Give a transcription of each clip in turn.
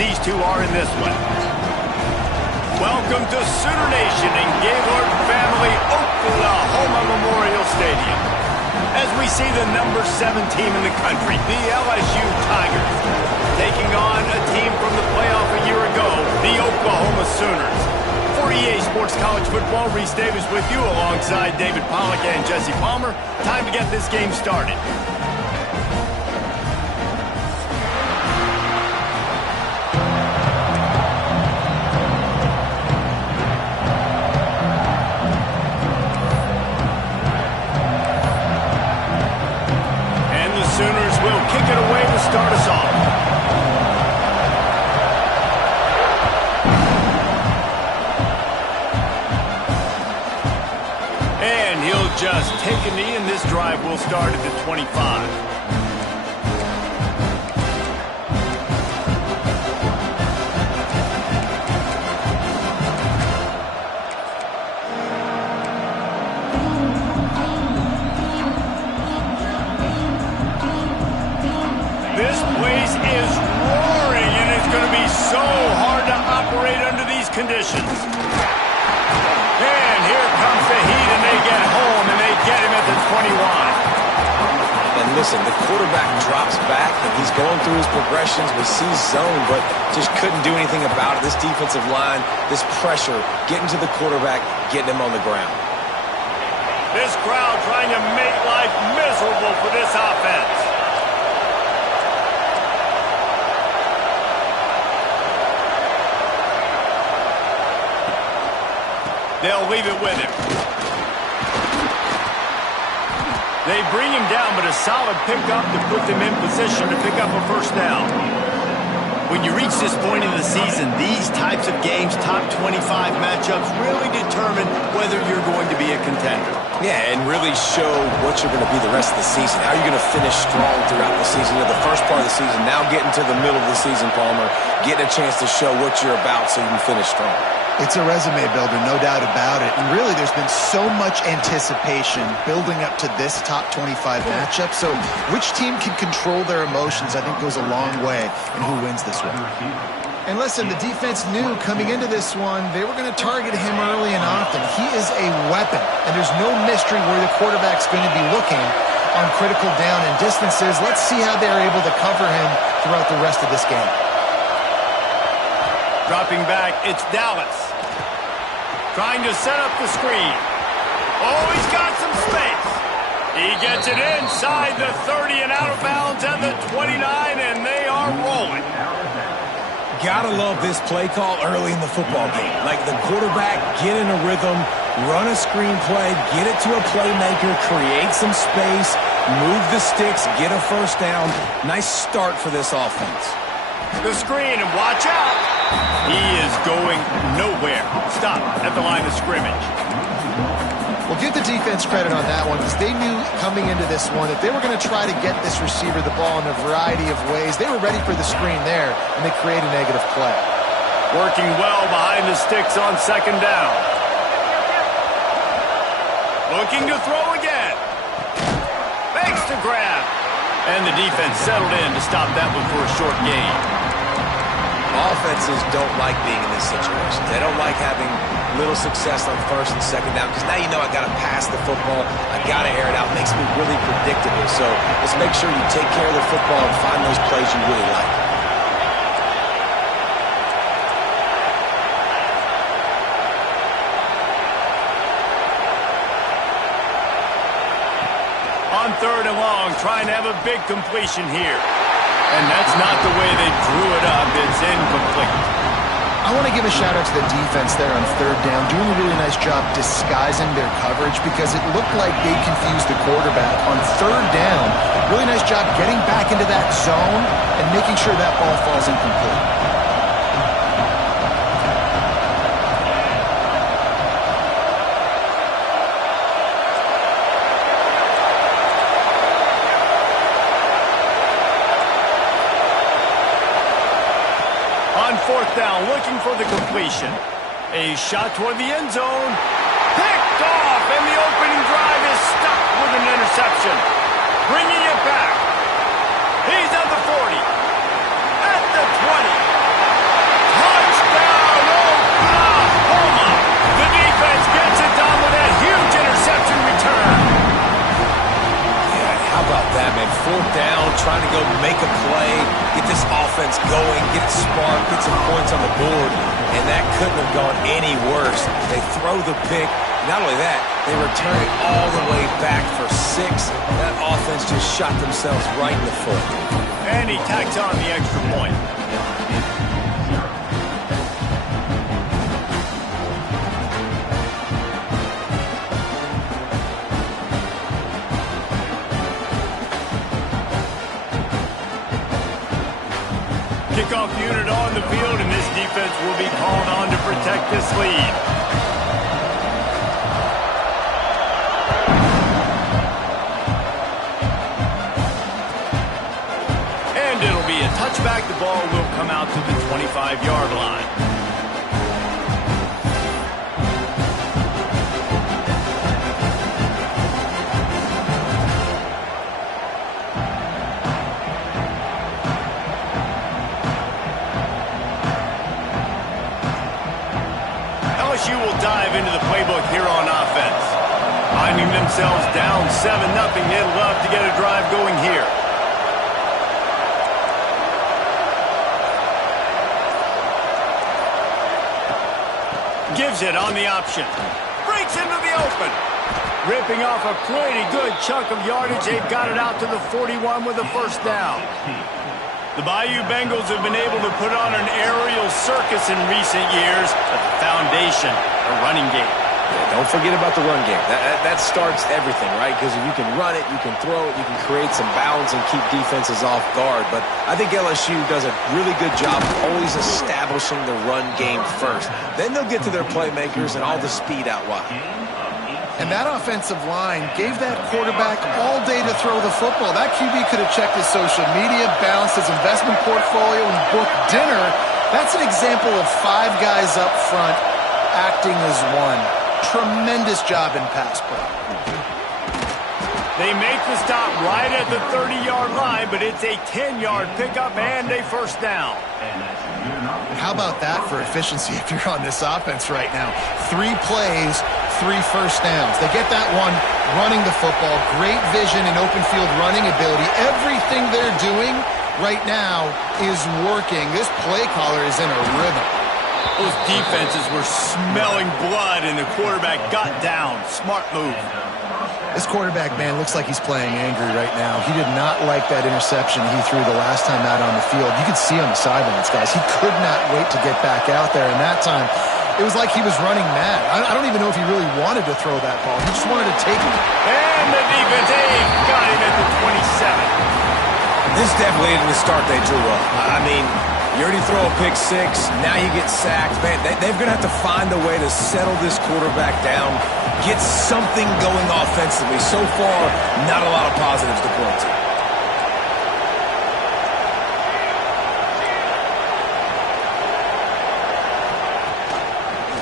these two are in this one. Welcome to Sooner Nation in Gaylord Family Oklahoma Memorial Stadium. As we see the number 7 team in the country, the LSU Tigers, taking on a team from the playoff a year ago, the Oklahoma Sooners. For EA Sports College Football, Reese Davis with you alongside David Pollack and Jesse Palmer. Time to get this game started. Sooners will kick it away to start us off. And he'll just take a knee, and this drive will start at the 25. This place is roaring, and it's going to be so hard to operate under these conditions. And here comes the heat, and they get home, and they get him at the 21. And listen, the quarterback drops back, and he's going through his progressions. We see zone, but just couldn't do anything about it. This defensive line, this pressure, getting to the quarterback, getting him on the ground. This crowd trying to make life miserable for this offense. They'll leave it with him. They bring him down, but a solid pickup to put them in position to pick up a first down. When you reach this point in the season, these types of games, top 25 matchups, really determine whether you're going to be a contender. Yeah, and really show what you're going to be the rest of the season. How you're going to finish strong throughout the season. You know, the first part of the season, now getting to the middle of the season, Palmer, getting a chance to show what you're about so you can finish strong. It's a resume builder, no doubt about it. And really, there's been so much anticipation building up to this top 25 matchup. So which team can control their emotions, I think, goes a long way in who wins this one. And listen, the defense knew coming into this one, they were going to target him early and often. He is a weapon, and there's no mystery where the quarterback's going to be looking on critical down and distances. Let's see how they're able to cover him throughout the rest of this game. Dropping back, it's Dallas. Trying to set up the screen. Oh, he's got some space. He gets it inside the 30 and out of bounds at the 29, and they are rolling. Gotta love this play call early in the football game. Like the quarterback, get in a rhythm, run a screen play, get it to a playmaker, create some space, move the sticks, get a first down. Nice start for this offense. The screen, and watch out. He is going nowhere. Stop at the line of scrimmage. Well, give the defense credit on that one because they knew coming into this one that they were going to try to get this receiver the ball in a variety of ways. They were ready for the screen there, and they create a negative play. Working well behind the sticks on second down. Looking to throw again. Fakes to grab. And the defense settled in to stop that one for a short gain. Offenses don't like being in this situation. They don't like having little success on first and second down because now you know I got to pass the football. I got to air it out. It makes me really predictable. So let's make sure you take care of the football and find those plays you really like. On third and long, trying to have a big completion here. And that's not the way they drew it up. It's incomplete. I want to give a shout-out to the defense there on third down, doing a really nice job disguising their coverage because it looked like they confused the quarterback on third down. Really nice job getting back into that zone and making sure that ball falls incomplete. Fourth down, looking for the completion. A shot toward the end zone. Picked off, and the opening drive is stuck with an interception. Bringing it back. He's at the 40. At the 20. offense going, get it sparked, get some points on the board, and that couldn't have gone any worse. They throw the pick. Not only that, they return it all the way back for 6. That offense just shot themselves right in the foot. And he tacks on the extra point. Kickoff unit on the field, and this defense will be called on to protect this lead. And it'll be a touchback. The ball will come out to the 25-yard line. LSU will dive into the playbook here on offense. Finding themselves down 7-0, they'd love to get a drive going here. Gives it on the option. Breaks into the open. Ripping off a pretty good chunk of yardage. They've got it out to the 41 with a first down. The Bayou Bengals have been able to put on an aerial circus in recent years, but the foundation, a running game. Yeah, don't forget about the run game. That starts everything, right? Because if you can run it, you can throw it, you can create some balance and keep defenses off guard. But I think LSU does a really good job of always establishing the run game first. Then they'll get to their playmakers and all the speed out wide. And that offensive line gave that quarterback all day to throw the football. That QB could have checked his social media, balanced his investment portfolio, and booked dinner. That's an example of 5 guys up front acting as one. Tremendous job in pass play. They make the stop right at the 30-yard line, but it's a 10-yard pickup and a first down. How about that for efficiency if you're on this offense right now? 3 plays, 3 first downs. They get that one running the football. Great vision and open field running ability. Everything they're doing right now is working. This play caller is in a rhythm. Those defenses were smelling blood, and the quarterback got down. Smart move. This quarterback, man, looks like he's playing angry right now. He did not like that interception he threw the last time out on the field. You could see on the sidelines, guys. He could not wait to get back out there, and that time it was like he was running mad. I don't even know if he really wanted to throw that ball. He just wanted to take it. And the defense, got him at the 27. This definitely isn't the start they drew up. I mean, you already throw a pick 6, now you get sacked. Man, they're going to have to find a way to settle this quarterback down, get something going offensively. So far, not a lot of positives to point to.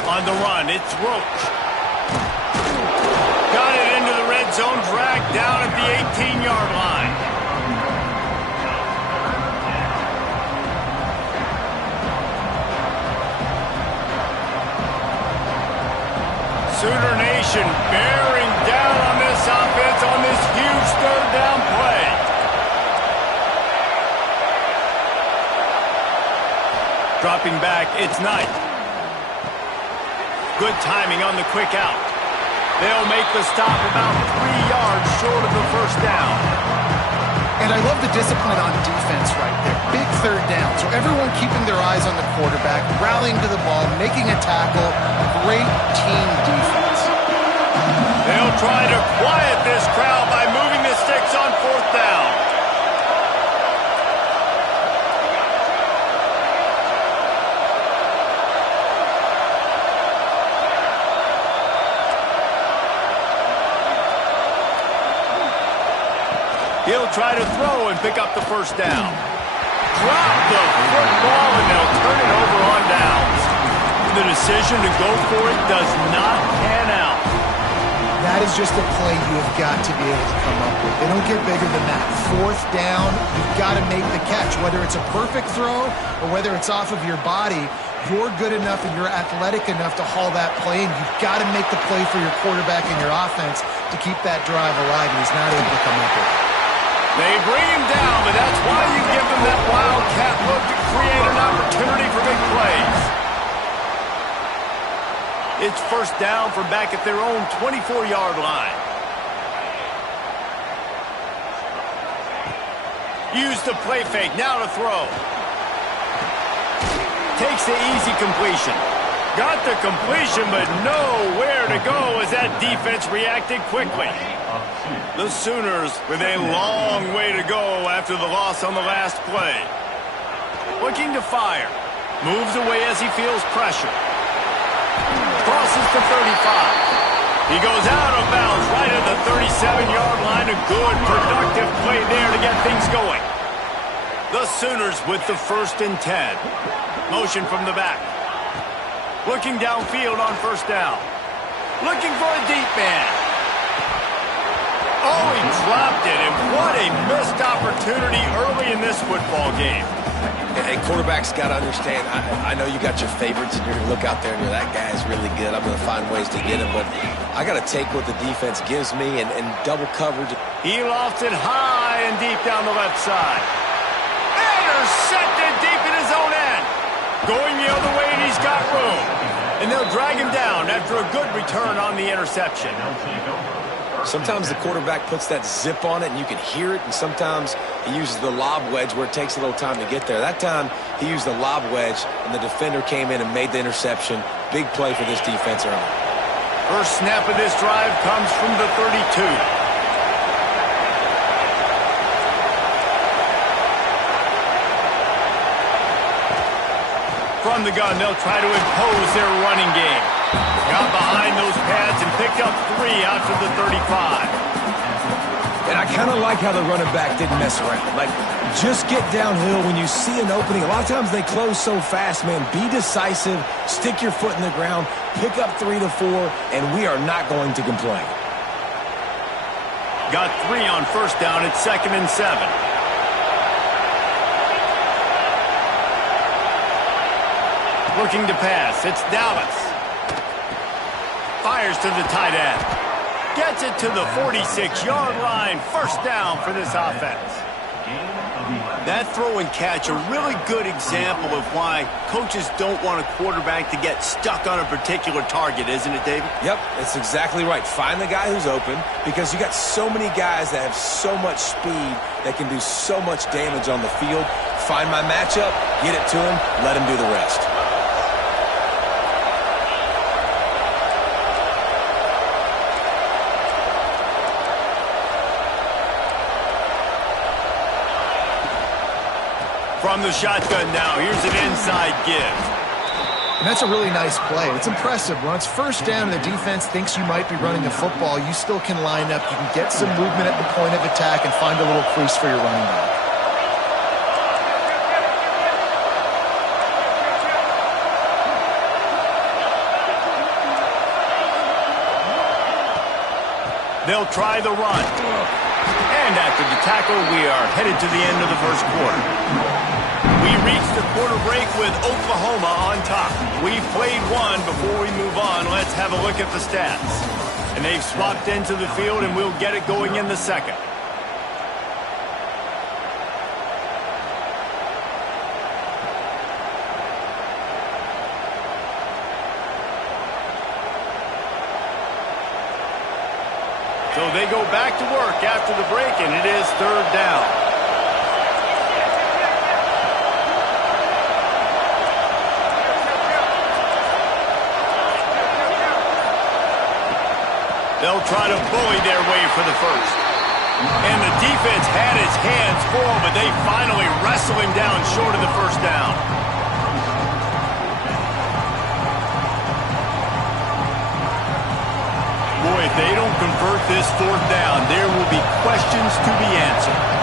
On the run, it's Roach. Got it into the red zone, dragged down at the 18-yard line. Sooner Nation bearing down on this offense on this huge third down play. Dropping back, it's Knight. Good timing on the quick out. They'll make the stop about 3 yards short of the first down. And I love the discipline on defense right there. Big third down. So everyone keeping their eyes on the quarterback, rallying to the ball, making a tackle. Great team defense. They'll try to quiet this crowd by moving the sticks on 4th down. He'll try to throw and pick up the first down. Drop the football, and they'll turn it over on downs. The decision to go for it does not pan out. That is just a play you have got to be able to come up with. They don't get bigger than that. 4th down, you've got to make the catch. Whether it's a perfect throw or whether it's off of your body, you're good enough and you're athletic enough to haul that play, and you've got to make the play for your quarterback and your offense to keep that drive alive, and he's not able to come up with it. They bring him down, but that's why you give them that wildcat look to create an opportunity for big plays. It's first down from back at their own 24-yard line. Use the play fake, now to throw. Takes the easy completion. Got the completion, but nowhere to go as that defense reacted quickly. The Sooners with a long way to go after the loss on the last play. Looking to fire. Moves away as he feels pressure. Crosses to 35. He goes out of bounds right at the 37-yard line. A good, productive play there to get things going. The Sooners with the 1st and 10. Motion from the back. Looking downfield on first down. Looking for a deep man. Oh, he dropped it, and what a missed opportunity early in this football game. Hey, quarterback's got to understand, I know you got your favorites, and you're going to look out there and you're, that guy's really good. I'm going to find ways to get him, but I got to take what the defense gives me and double coverage. He lofts it high and deep down the left side. Intercepted deep in his own end. Going the other way, and he's got room. And they'll drag him down after a good return on the interception. Sometimes the quarterback puts that zip on it, and you can hear it, and sometimes he uses the lob wedge where it takes a little time to get there. That time, he used the lob wedge, and the defender came in and made the interception. Big play for this defense early. First snap of this drive comes from the 32. From the gun, they'll try to impose their running game. Got behind those pads and picked up 3 out to the 35. And I kind of like how the running back didn't mess around. Like, just get downhill when you see an opening. A lot of times they close so fast, man. Be decisive, stick your foot in the ground, pick up 3 to 4, and we are not going to complain. Got 3 on first down at 2nd and 7. Looking to pass. It's Dallas. Fires to the tight end. Gets it to the 46-yard line. First down for this offense. That throw and catch, a really good example of why coaches don't want a quarterback to get stuck on a particular target, isn't it, David? Yep, that's exactly right. Find the guy who's open, because you got so many guys that have so much speed that can do so much damage on the field. Find my matchup, get it to him, let him do the rest. From the shotgun now, here's an inside give. And that's a really nice play. It's impressive. When it's first down and the defense thinks you might be running a football, you still can line up. You can get some movement at the point of attack and find a little crease for your running back. They'll try the run. And after the tackle, we are headed to the end of the first quarter. We reach the quarter break with Oklahoma on top. We've played one. Before we move on, let's have a look at the stats. And they've swapped into the field, and we'll get it going in the second. So they go back to work after the break, and it is third down. They'll try to bully their way for the first. And the defense had his hands full, but they finally wrestle him down short of the first down. Boy, if they don't convert this fourth down, there will be questions to be answered.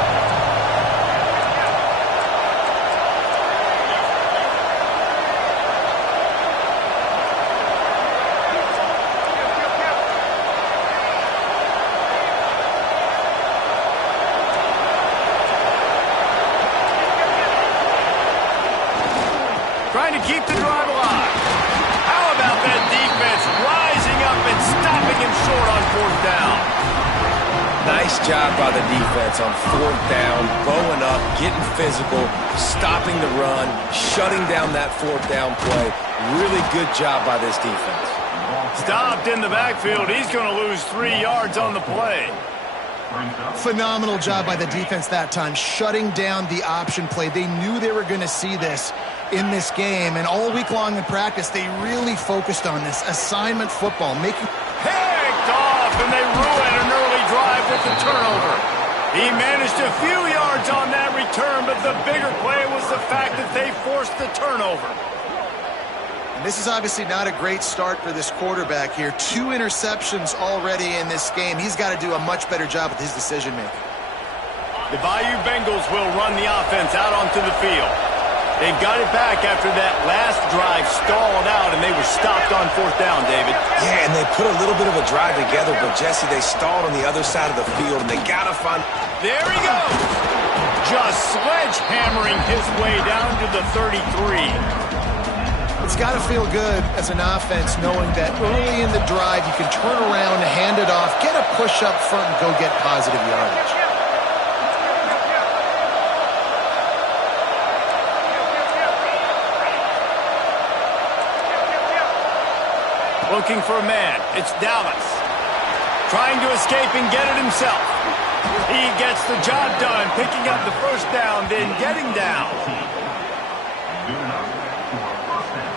Trying to keep the drive alive. How about that defense rising up and stopping him short on fourth down? Nice job by the defense on fourth down, bowing up, getting physical, stopping the run, shutting down that fourth down play. Really good job by this defense. Stopped in the backfield. He's going to lose 3 yards on the play. Phenomenal job by the defense that time, shutting down the option play. They knew they were going to see this in this game, and all week long in practice, they really focused on this assignment football, making... Picked off, and they ruin an early drive with the turnover. He managed a few yards on that return, but the bigger play was the fact that they forced the turnover. And this is obviously not a great start for this quarterback here. 2 interceptions already in this game. He's got to do a much better job with his decision-making. The Bayou Bengals will run the offense out onto the field. They've got it back after that last drive stalled out, and they were stopped on fourth down, David. Yeah, and they put a little bit of a drive together, but, Jesse, they stalled on the other side of the field, and they got to find... There he goes! Just sledgehammering his way down to the 33. It's got to feel good as an offense knowing that early in the drive you can turn around, hand it off, get a push up front, and go get positive yardage. Looking for a man. It's Dallas. Trying to escape and get it himself. He gets the job done, picking up the first down, then getting down.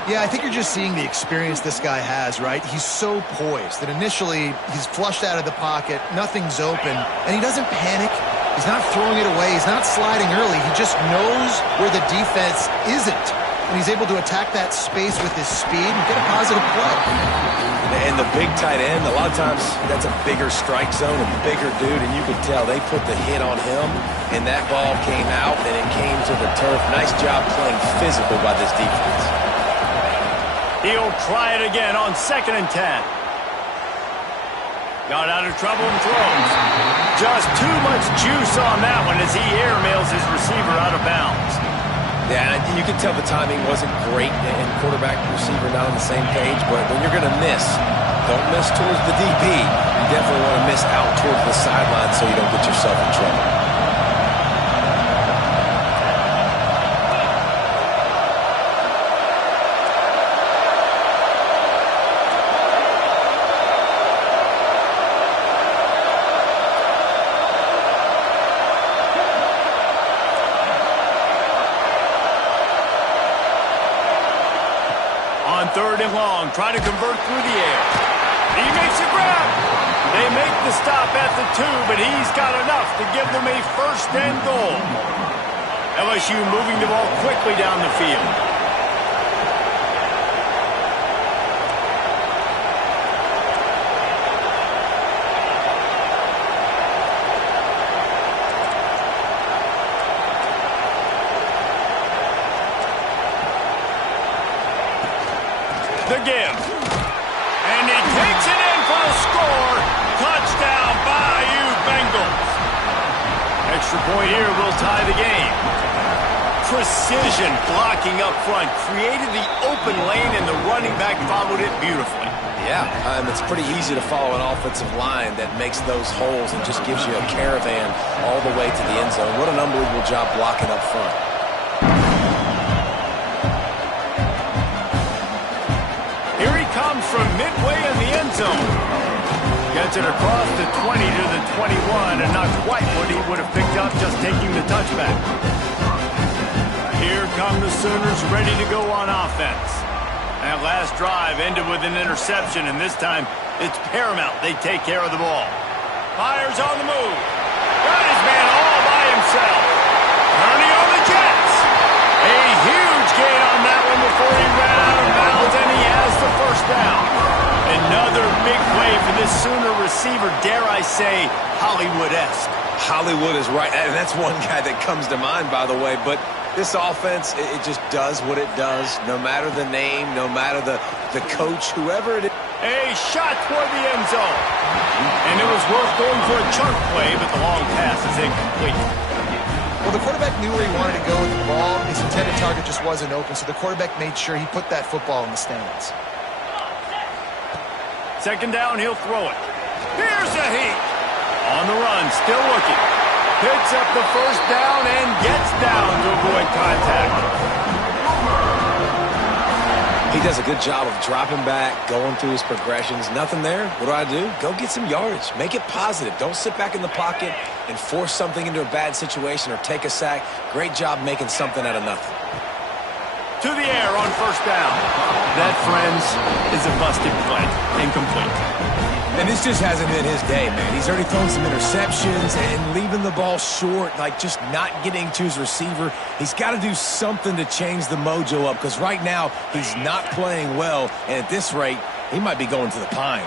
Yeah, I think you're just seeing the experience this guy has, right? He's so poised that initially he's flushed out of the pocket, nothing's open, and he doesn't panic. He's not throwing it away. He's not sliding early. He just knows where the defense isn't. And he's able to attack that space with his speed and get a positive play. And the big tight end, a lot of times that's a bigger strike zone, a bigger dude, and you could tell they put the hit on him, and that ball came out, and it came to the turf. Nice job playing physical by this defense. He'll try it again on 2nd and 10. Got out of trouble and throws. Just too much juice on that one as he airmails his receiver out of bounds. Yeah, you can tell the timing wasn't great, and quarterback and receiver not on the same page, but when you're going to miss, don't miss towards the DB. You definitely want to miss out towards the sideline so you don't get yourself in trouble. On 3rd and long, trying to convert through the air. He makes a grab. They make the stop at the 2, but he's got enough to give them a 1st and goal. LSU moving the ball quickly down the field. The give. And he takes it in for a score. Touchdown, Bayou Bengals. Extra point here will tie the game. Precision blocking up front. Created the open lane, and the running back followed it beautifully. Yeah, it's pretty easy to follow an offensive line that makes those holes and just gives you a caravan all the way to the end zone. What an unbelievable job blocking up front. From midway in the end zone. Gets it across the 20 to the 21, and not quite what he would have picked up just taking the touchback. Here come the Sooners ready to go on offense. That last drive ended with an interception, and this time it's paramount they take care of the ball. Fires on the move. Got his man all by himself. Turning on the Jets. A huge gain on that one before he ran out of bounds, and he has the first down. Another big play for this Sooner receiver, dare I say, Hollywood-esque. Hollywood is right, and that's one guy that comes to mind, by the way, but this offense, it just does what it does, no matter the name, no matter the coach, whoever it is. A shot toward the end zone. And it was worth going for a chunk play, but the long pass is incomplete. Well, the quarterback knew where he wanted to go with the ball. His intended target just wasn't open, so the quarterback made sure he put that football in the stands. 2nd down, he'll throw it. Here's a heat. On the run, still looking. Picks up the first down and gets down to avoid contact. He does a good job of dropping back, going through his progressions. Nothing there. What do? Go get some yardage. Make it positive. Don't sit back in the pocket and force something into a bad situation or take a sack. Great job making something out of nothing. To the air on first down. That, friends, is a busted play. Incomplete. And this just hasn't been his day, man. He's already thrown some interceptions and leaving the ball short, like just not getting to his receiver. He's got to do something to change the mojo up because right now he's not playing well. And at this rate, he might be going to the pine.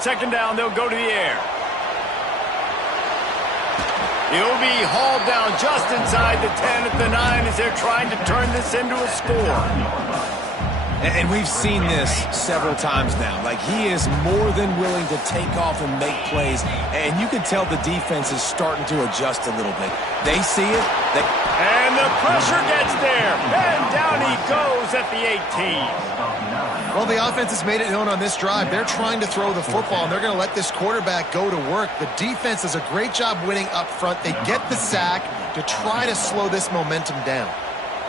Second down, they'll go to the air. He'll be hauled down just inside the 10 at the 9 as they're trying to turn this into a score. And we've seen this several times now. Like, he is more than willing to take off and make plays. And you can tell the defense is starting to adjust a little bit. They see it. And the pressure gets there. And down he goes at the 18. Well, the offense has made it known on this drive. They're trying to throw the football, and they're going to let this quarterback go to work. The defense does a great job winning up front. They get the sack to try to slow this momentum down.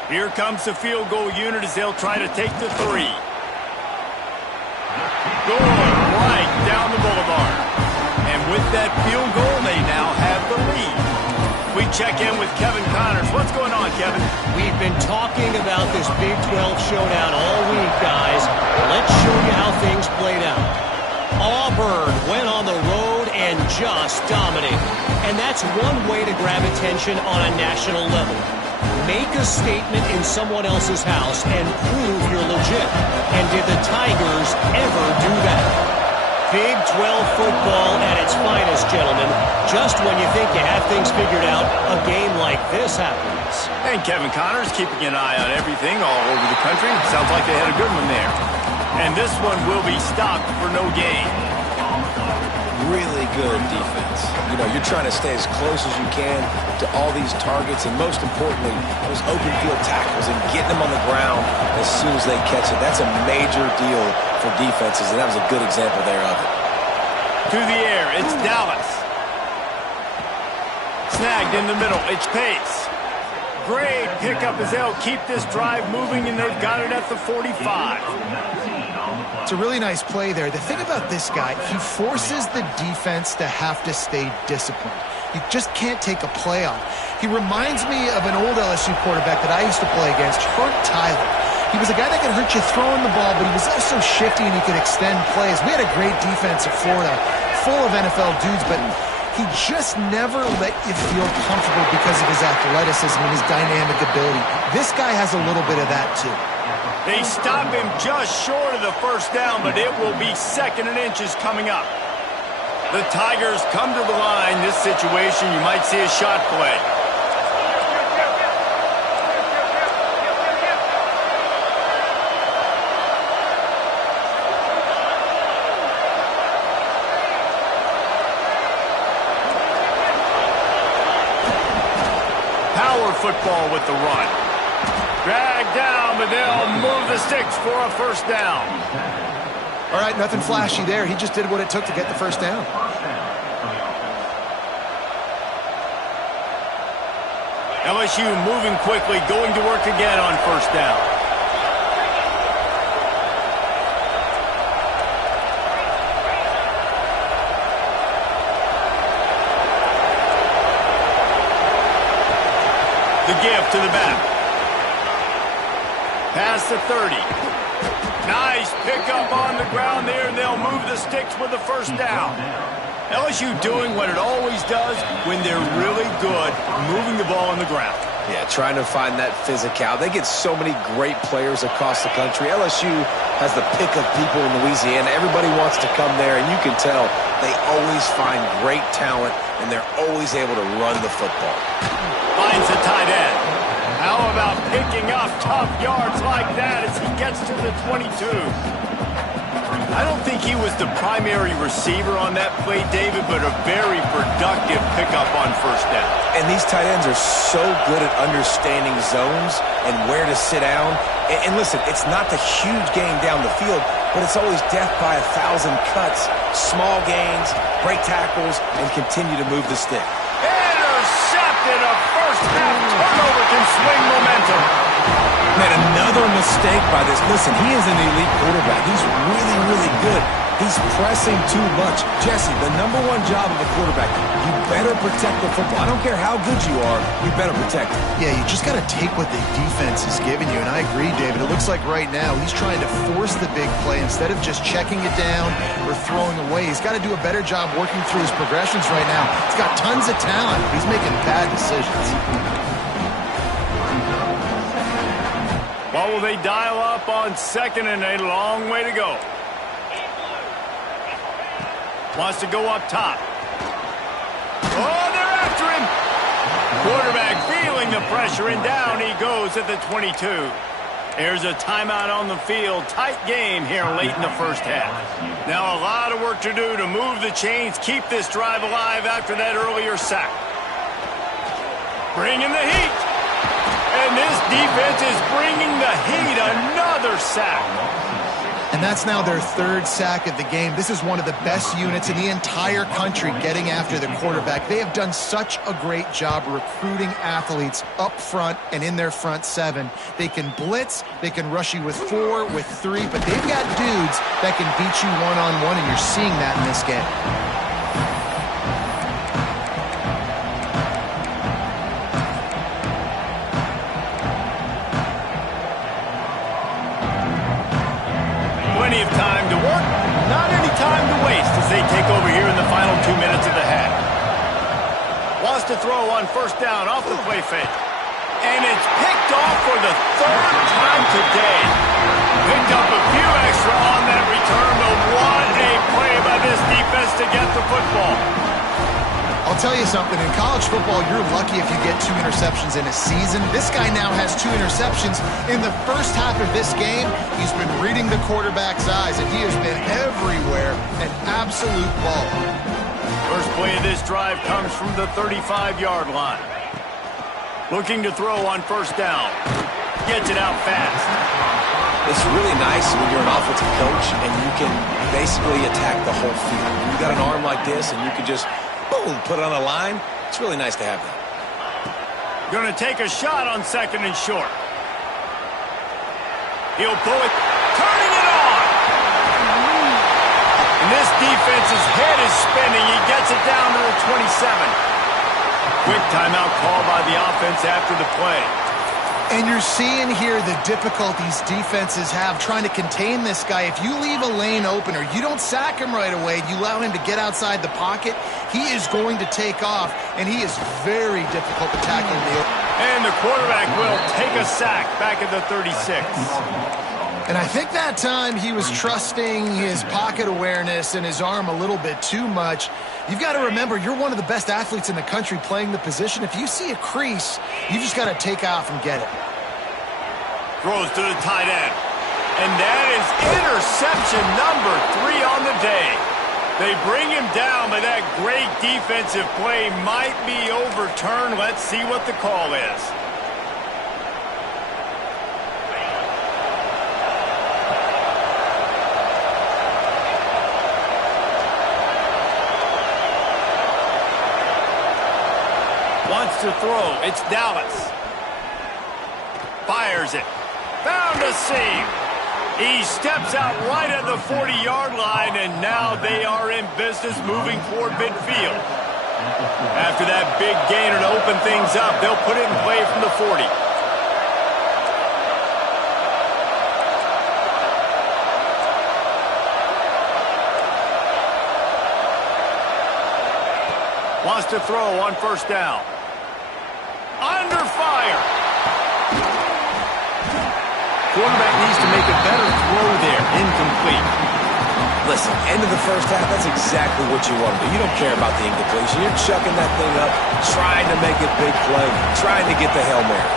Here comes the field goal unit as they'll try to take the 3. Going right down the boulevard. And with that field goal, they now have the lead. We check in with Kevin Connors. What's going on, Kevin? We've been talking about this Big 12 showdown all week, guys. Let's show you how things played out. Auburn went on the road and just dominated. And that's one way to grab attention on a national level. Make a statement in someone else's house and prove you're legit. And did the Tigers ever do that? Big 12 football at its finest, gentlemen. Just when you think you have things figured out, a game like this happens. And Kevin Connors keeping an eye on everything all over the country. Sounds like they had a good one there. And this one will be stopped for no gain. Really good defense. You know, you're trying to stay as close as you can to all these targets, and most importantly, those open field tackles and getting them on the ground as soon as they catch it. That's a major deal for defenses, and that was a good example there of it. To the air, it's Dallas. Snagged in the middle, it's Pace. Great pickup as they'll keep this drive moving, and they've got it at the 45. It's a really nice play there. The thing about this guy, he forces the defense to have to stay disciplined. You just can't take a play off. He reminds me of an old LSU quarterback that I used to play against, Herb Tyler. He was a guy that could hurt you throwing the ball, but he was also shifty and he could extend plays. We had a great defense at Florida, full of NFL dudes, but he just never let you feel comfortable because of his athleticism and his dynamic ability. This guy has a little bit of that too. They stop him just short of the first down, but it will be 2nd and inches coming up. The Tigers come to the line. This situation, you might see a shot play. Power football with the run. Dragged down, but they'll move the sticks for a first down. All right, nothing flashy there. He just did what it took to get the first down. LSU moving quickly, going to work again on first down. The give to the back. Past the 30. Nice pickup on the ground there, and they'll move the sticks with the first down. LSU doing what it always does when they're really good, moving the ball on the ground. Yeah, trying to find that physicality. They get so many great players across the country. LSU has the pick of people in Louisiana. Everybody wants to come there, and you can tell they always find great talent, and they're always able to run the football. Finds the tight end. How about picking up tough yards like that as he gets to the 22? I don't think he was the primary receiver on that play, David, but a very productive pickup on first down. And these tight ends are so good at understanding zones and where to sit down. And listen, it's not the huge gain down the field, but it's always death by 1,000 cuts, small gains, break tackles, and continue to move the stick. Intercepted. A first-half turnover can swing momentum. Man, another mistake by this. Listen, he is an elite quarterback. He's really, really good. He's pressing too much. Jesse, the number one job of a quarterback, you better protect the football. I don't care how good you are, you better protect it. Yeah, you just got to take what the defense is giving you, and I agree, David. It looks like right now he's trying to force the big play instead of just checking it down or throwing away. He's got to do a better job working through his progressions right now. He's got tons of talent, but he's making bad decisions. What will they dial up on second and a long way to go? Wants to go up top. Oh, they're after him. Quarterback feeling the pressure, and down he goes at the 22. There's a timeout on the field. Tight game here late in the first half. Now a lot of work to do to move the chains, keep this drive alive after that earlier sack. Bringing the heat. And this defense is bringing the heat. Another sack. And that's now their third sack of the game. This is one of the best units in the entire country getting after the quarterback. They have done such a great job recruiting athletes up front and in their front seven. They can blitz, they can rush you with 4, with 3, but they've got dudes that can beat you one-on-one, and you're seeing that in this game. Plenty of time to work, not any time to waste as they take over here in the final 2 minutes of the half. Wants to throw on first down off the play fake. And it's picked off for the third time today. Picked up a few extra on that return, but what a play by this defense to get the football. I'll tell you something, in college football, you're lucky if you get 2 interceptions in a season. This guy now has 2 interceptions. In the first half of this game, he's been reading the quarterback's eyes, and he has been everywhere, an absolute baller. First play of this drive comes from the 35-yard line. Looking to throw on first down. Gets it out fast. It's really nice when you're an offensive coach and you can basically attack the whole field. You got an arm like this, and you can just boom, put it on a line. It's really nice to have that. Going to take a shot on second and short. He'll pull it, turning it on. And this defense's head is spinning. He gets it down to the 27. Quick timeout call by the offense after the play. And you're seeing here the difficulties defenses have trying to contain this guy. If you leave a lane open or you don't sack him right away, you allow him to get outside the pocket, he is going to take off, and he is very difficult to tackle in the open. And the quarterback will take a sack back at the 36. And I think that time he was trusting his pocket awareness and his arm a little bit too much. You've got to remember, you're one of the best athletes in the country playing the position. If you see a crease, you just got to take off and get it. Throws to the tight end. And that is interception number 3 on the day. They bring him down, but that great defensive play might be overturned. Let's see what the call is. Wants to throw. It's Dallas. Fires it. Found a seam. He steps out right at the 40-yard line, and now they are in business moving toward midfield. After that big gainer to open things up, they'll put it in play from the 40. Wants to throw on first down. Under fire. Quarterback needs to make a better throw there. Incomplete. Listen, end of the first half, that's exactly what you want to do. You don't care about the incompletion. You're chucking that thing up, trying to make a big play, trying to get the Hail Mary.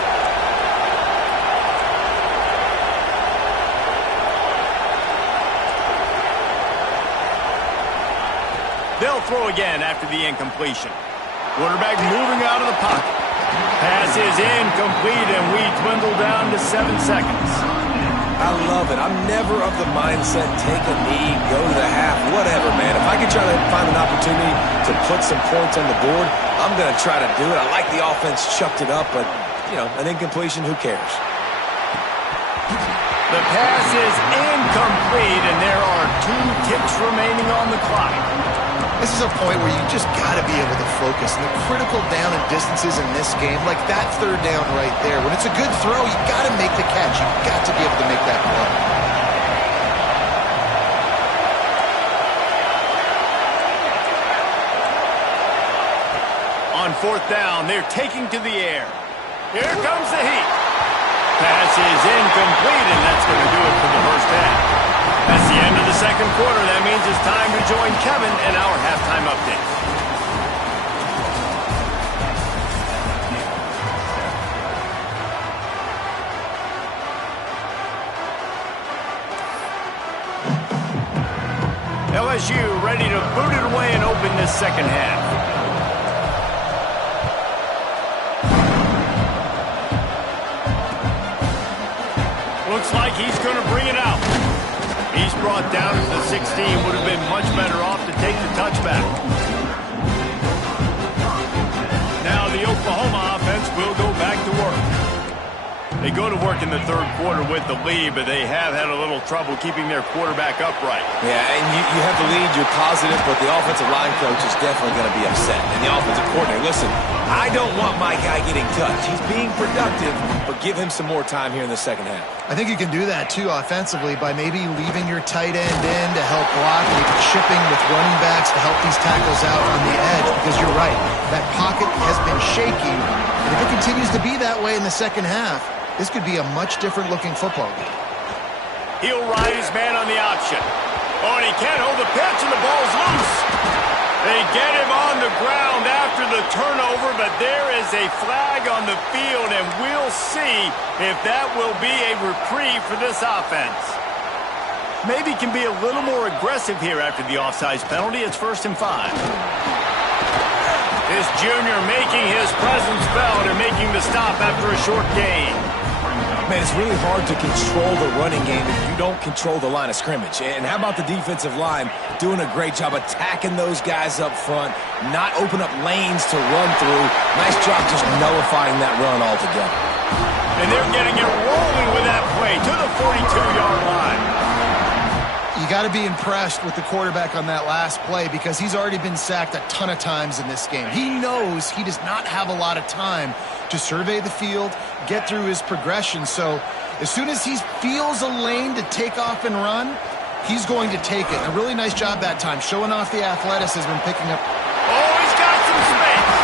They'll throw again after the incompletion. Quarterback moving out of the pocket. Pass is incomplete, and we dwindle down to 7 seconds. I love it. I'm never of the mindset, take a knee, go to the half, whatever, man. If I can try to find an opportunity to put some points on the board, I'm going to try to do it. I like the offense chucked it up, but, you know, an incompletion, who cares? The pass is incomplete, and there are 2 ticks remaining on the clock. This is a point where you just got to be able to focus. And the critical down and distances in this game, like that third down right there, when it's a good throw, you got to make the catch. You got to be able to make that play. On 4th down, they're taking to the air. Here comes the heat. Pass is incomplete, and that's going to do it for the first half. That's the end of the second quarter. That means it's time to join Kevin in our halftime update. LSU ready to boot it away and open this second half. Looks like he's going to bring it out. He's brought down to the 16. Would have been much better off to take the touchback. Now the Oklahoma offense will go back to work. They go to work in the third quarter with the lead, but they have had a little trouble keeping their quarterback upright. Yeah, and you have the lead, you're positive, but the offensive line coach is definitely going to be upset. And the offensive coordinator, listen, I don't want my guy getting touched. He's being productive, but give him some more time here in the second half. I think you can do that, too, offensively, by maybe leaving your tight end in to help block, maybe chipping with running backs to help these tackles out on the edge, because you're right, that pocket has been shaky, and if it continues to be that way in the second half, this could be a much different-looking football game. He'll ride his man on the option. Oh, and he can't hold the pitch, and the ball's loose. They get him on the ground after the turnover, but there is a flag on the field, and we'll see if that will be a reprieve for this offense. Maybe can be a little more aggressive here after the offsides penalty. It's 1st and 5. This junior making his presence felt and making the stop after a short gain. Man, it's really hard to control the running game if you don't control the line of scrimmage. And how about the defensive line doing a great job attacking those guys up front, not open up lanes to run through. Nice job just nullifying that run altogether. And they're getting it rolling with that play to the 42-yard line. You got to be impressed with the quarterback on that last play because he's already been sacked a ton of times in this game. He knows he does not have a lot of time to survey the field, get through his progression. So as soon as he feels a lane to take off and run, he's going to take it. A really nice job that time, showing off the athleticism and picking up. Oh, he's got some space.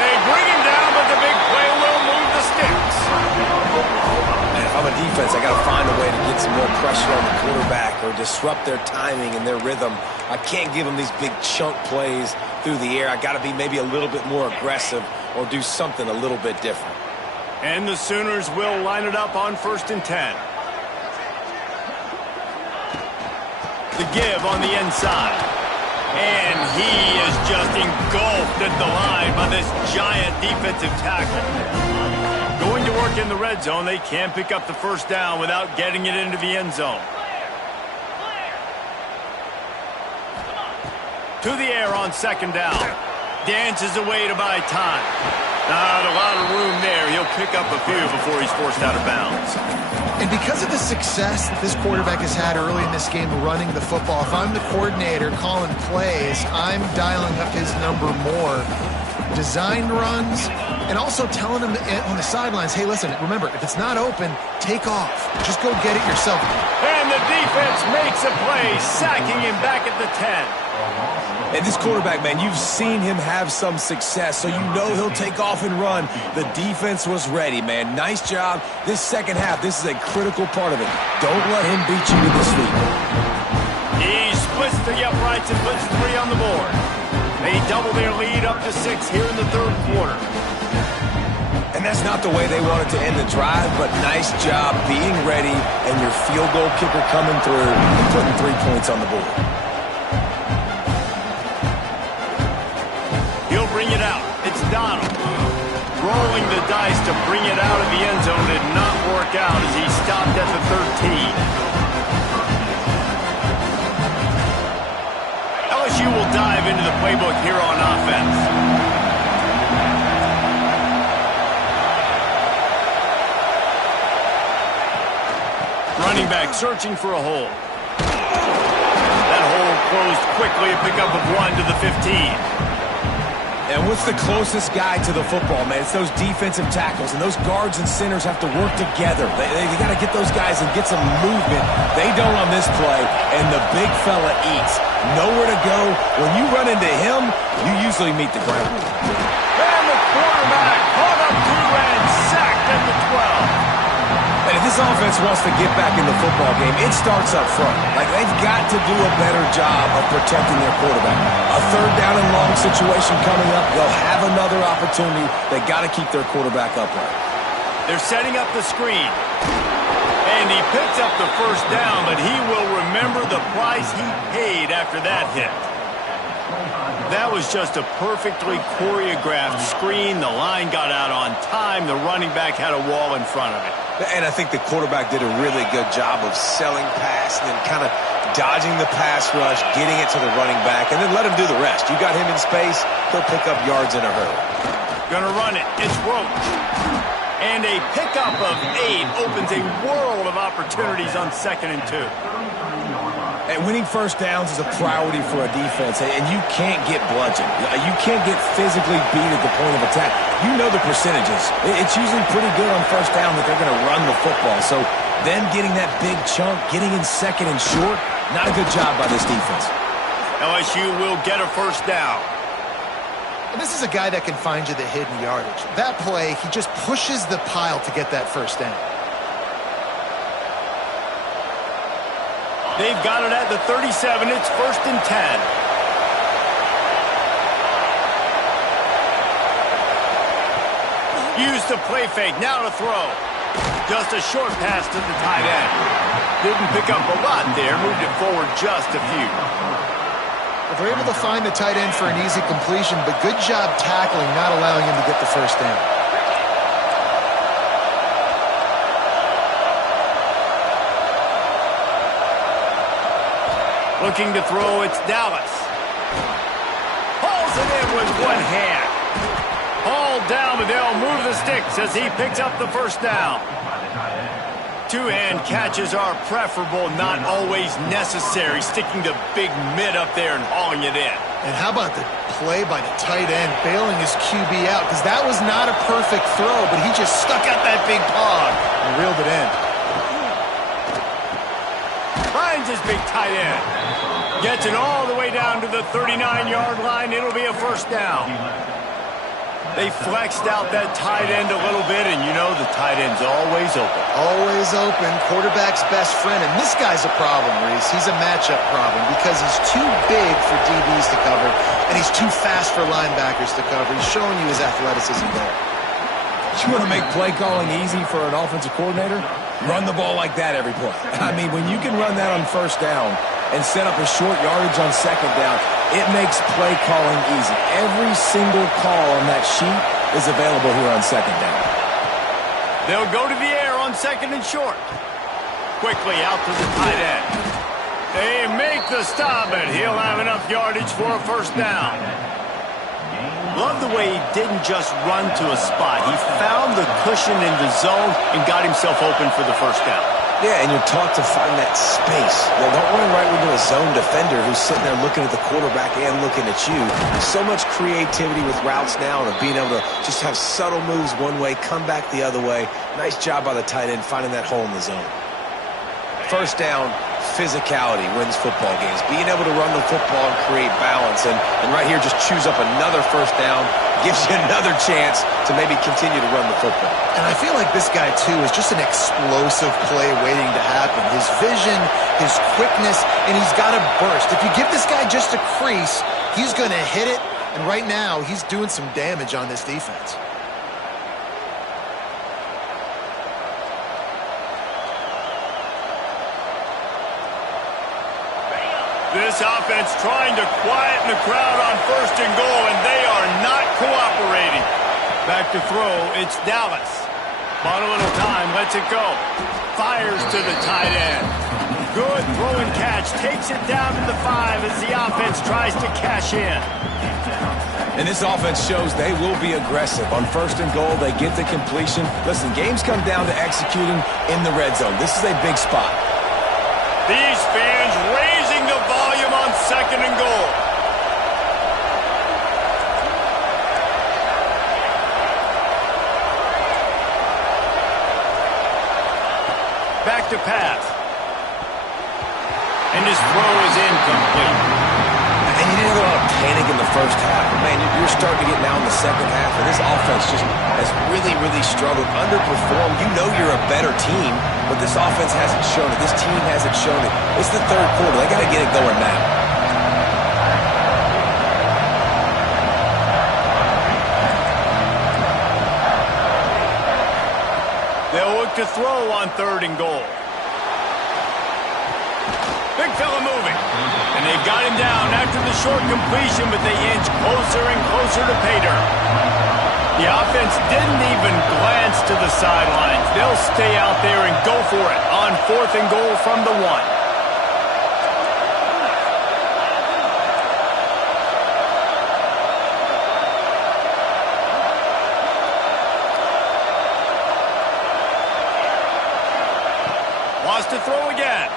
They bring him down, but the big play will move the sticks. Man, if I'm a defense, I got to find a way to get some more pressure on the quarterback or disrupt their timing and their rhythm. I can't give them these big chunk plays through the air. I got to be maybe a little bit more aggressive or do something a little bit different. And the Sooners will line it up on 1st and 10. The give on the inside. And he is just engulfed at the line by this giant defensive tackle. Going to work in the red zone, they can't pick up the first down without getting it into the end zone. To the air on 2nd down. Dances away to buy time. Not a lot of room there. He'll pick up a few before he's forced out of bounds. And because of the success that this quarterback has had early in this game running the football, if I'm the coordinator calling plays, I'm dialing up his number more. Designed runs, and also telling him on the sidelines, hey, listen, remember, if it's not open, take off. Just go get it yourself. And the defense makes a play, sacking him back at the 10. And this quarterback, man, you've seen him have some success, so you know he'll take off and run. The defense was ready, man. Nice job. This second half, this is a critical part of it. Don't let him beat you to the sleep. He splits the uprights and puts 3 on the board. They double their lead up to 6 here in the third quarter. And that's not the way they wanted to end the drive, but nice job being ready and your field goal kicker coming through and putting 3 points on the board. He'll bring it out. It's Donald. Rolling the dice to bring it out of the end zone did not work out as he stopped at the 13. LSU will dive into the playbook here on offense. Running back searching for a hole. That hole closed quickly, a pickup of 1 to the 15. And what's the closest guy to the football, man? It's those defensive tackles, and those guards and centers have to work together. They got to get those guys and get some movement. They don't on this play, and the big fella eats. Nowhere to go. When you run into him, you usually meet the ground. And the quarterback caught up to and sacked at the 12. And if this offense wants to get back in the football game, it starts up front. Like, they've got to do a better job of protecting their quarterback. A third down and long situation coming up. They'll have another opportunity. They got to keep their quarterback upright. They're setting up the screen. And he picks up the first down, but he will remember the price he paid after that hit. That was just a perfectly choreographed screen. The line got out on time. The running back had a wall in front of it. And I think the quarterback did a really good job of selling pass and then kind of dodging the pass rush, getting it to the running back, and then let him do the rest. You got him in space, he'll pick up yards in a hurry. Gonna run it. It's Roach. And a pickup of 8 opens a world of opportunities on 2nd and 2. And winning first downs is a priority for a defense, and you can't get bludgeoned. You can't get physically beat at the point of attack. You know the percentages. It's usually pretty good on first down that they're going to run the football. So them getting that big chunk, getting in 2nd and short, not a good job by this defense. LSU will get a first down. And this is a guy that can find you the hidden yardage. That play, he just pushes the pile to get that first down. They've got it at the 37. It's 1st and 10. Used the play fake. Now to throw. Just a short pass to the tight end. Didn't pick up a lot there. Moved it forward just a few. Well, they're able to find the tight end for an easy completion, but good job tackling, not allowing him to get the first down. Looking to throw, it's Dallas. Hauls it in with one hand. Hauled down, but they'll move the sticks as he picks up the first down. Two-hand catches are preferable, not always necessary. Sticking the big mid up there and hauling it in. And how about the play by the tight end, bailing his QB out? Because that was not a perfect throw, but he just stuck out that big paw and reeled it in. Finds his big tight end. Gets it all the way down to the 39-yard line. It'll be a first down. They flexed out that tight end a little bit, and you know the tight end's always open. Always open. Quarterback's best friend. And this guy's a problem, Reese. He's a matchup problem because he's too big for DBs to cover, and he's too fast for linebackers to cover. He's showing you his athleticism there. You want to make play calling easy for an offensive coordinator? Run the ball like that every play. I mean, when you can run that on first down and set up a short yardage on second down, it makes play calling easy. Every single call on that sheet is available here on second down. They'll go to the air on 2nd and short. Quickly out to the tight end. They make the stop, and he'll have enough yardage for a first down. Love the way he didn't just run to a spot. He found the cushion in the zone and got himself open for the first down. Yeah, and you're taught to find that space. You know, don't run right into a zone defender who's sitting there looking at the quarterback and looking at you. There's so much creativity with routes now and being able to just have subtle moves one way, come back the other way. Nice job by the tight end finding that hole in the zone. First down, physicality wins football games. Being able to run the football and create balance. And right here, just choose up another first down, gives you another chance to maybe continue to run the football. And I feel like this guy, too, is just an explosive play waiting to happen. His vision, his quickness, and he's got a burst. If you give this guy just a crease, he's going to hit it. And right now, he's doing some damage on this defense. This offense trying to quieten the crowd on 1st and goal, and they are not cooperating. Back to throw, it's Dallas. Bought a little time, lets it go. Fires to the tight end. Good throw and catch, takes it down to the 5 as the offense tries to cash in. And this offense shows they will be aggressive. On 1st and goal, they get the completion. Listen, games come down to executing in the red zone. This is a big spot. These fans raising the volume on 2nd and goal. Back to pass. And his throw is incomplete. And you didn't have a lot of panic in the first half. But man, you're starting to get now in the second half, and this offense just has really, really struggled, underperformed. You know you're a better team, but this offense hasn't shown it. This team hasn't shown it. It's the 3rd quarter. They got to get it going now. They'll look to throw on 3rd and goal. Big fella moving. And they've got him down after the short completion, but they inch closer and closer to pay dirt. The offense didn't even glance to the sidelines. They'll stay out there and go for it on 4th and goal from the 1. To throw again.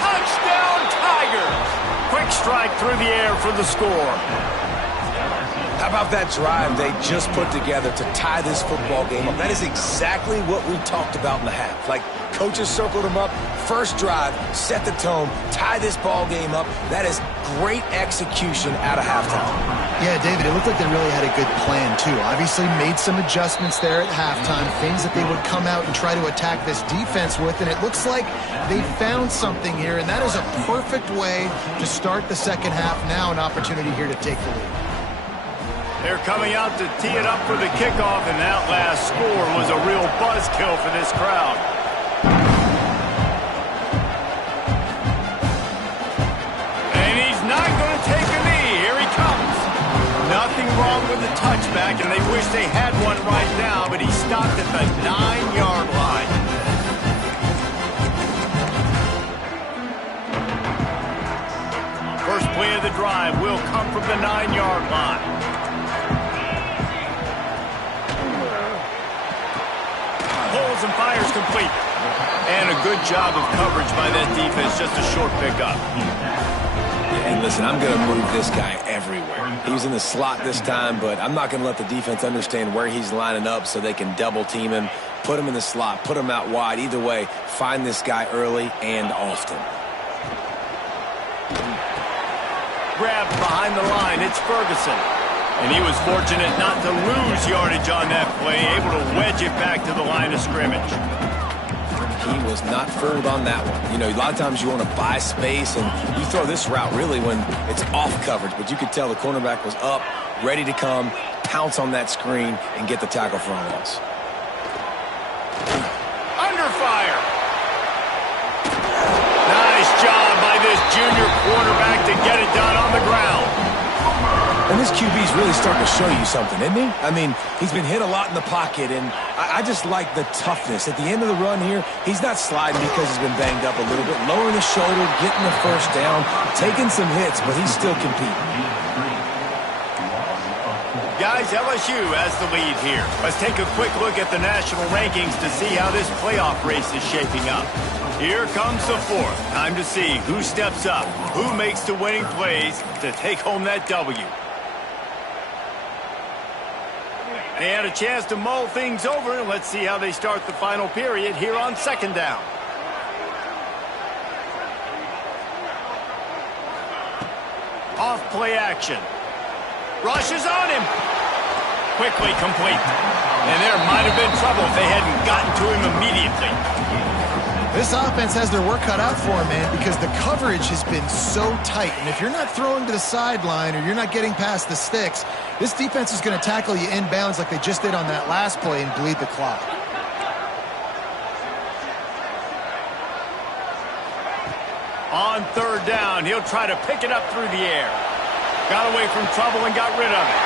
Touchdown, Tigers! Quick strike through the air for the score. How about that drive they just put together to tie this football game up? That is exactly what we talked about in the half. Like, coaches circled them up. First drive, set the tone, tie this ball game up. That is great execution out of halftime. Yeah, David, it looked like they really had a good plan, too. Obviously made some adjustments there at halftime, things that they would come out and try to attack this defense with, and it looks like they found something here, and that is a perfect way to start the second half. Now an opportunity here to take the lead. They're coming out to tee it up for the kickoff, and that last score was a real buzzkill for this crowd. And he's not going to take a knee. Here he comes. Nothing wrong with the touchback, and they wish they had one right now, but he stopped at the 9-yard line. First play of the drive will come from the 9-yard line. Pulls and fires complete. And a good job of coverage by that defense. Just a short pickup. Yeah, and listen, I'm going to move this guy everywhere. He was in the slot this time, but I'm not going to let the defense understand where he's lining up so they can double team him, put him in the slot, put him out wide. Either way, find this guy early and often. Grabbed behind the line. It's Ferguson. And he was fortunate not to lose yardage on that play, able to wedge it back to the line of scrimmage. He was not fooled on that one. You know, a lot of times you want to buy space, and you throw this route really when it's off coverage. But you could tell the cornerback was up, ready to come, pounce on that screen, and get the tackle for a loss. Under fire. Nice job by this junior quarterback to get it done on the ground. And this QB's really starting to show you something, isn't he? I mean, he's been hit a lot in the pocket, and I just like the toughness. At the end of the run here, he's not sliding because he's been banged up a little bit. Lowering the shoulder, getting the first down, taking some hits, but he's still competing. Guys, LSU has the lead here. Let's take a quick look at the national rankings to see how this playoff race is shaping up. Here comes the fourth. Time to see who steps up, who makes the winning plays to take home that W. They had a chance to mull things over. Let's see how they start the final period here on second down. Off play action. Rushes on him. Quickly complete. And there might have been trouble if they hadn't gotten to him immediately. This offense has their work cut out for them, man, because the coverage has been so tight. And if you're not throwing to the sideline or you're not getting past the sticks, this defense is going to tackle you inbounds like they just did on that last play and bleed the clock. On third down, he'll try to pick it up through the air. Got away from trouble and got rid of it.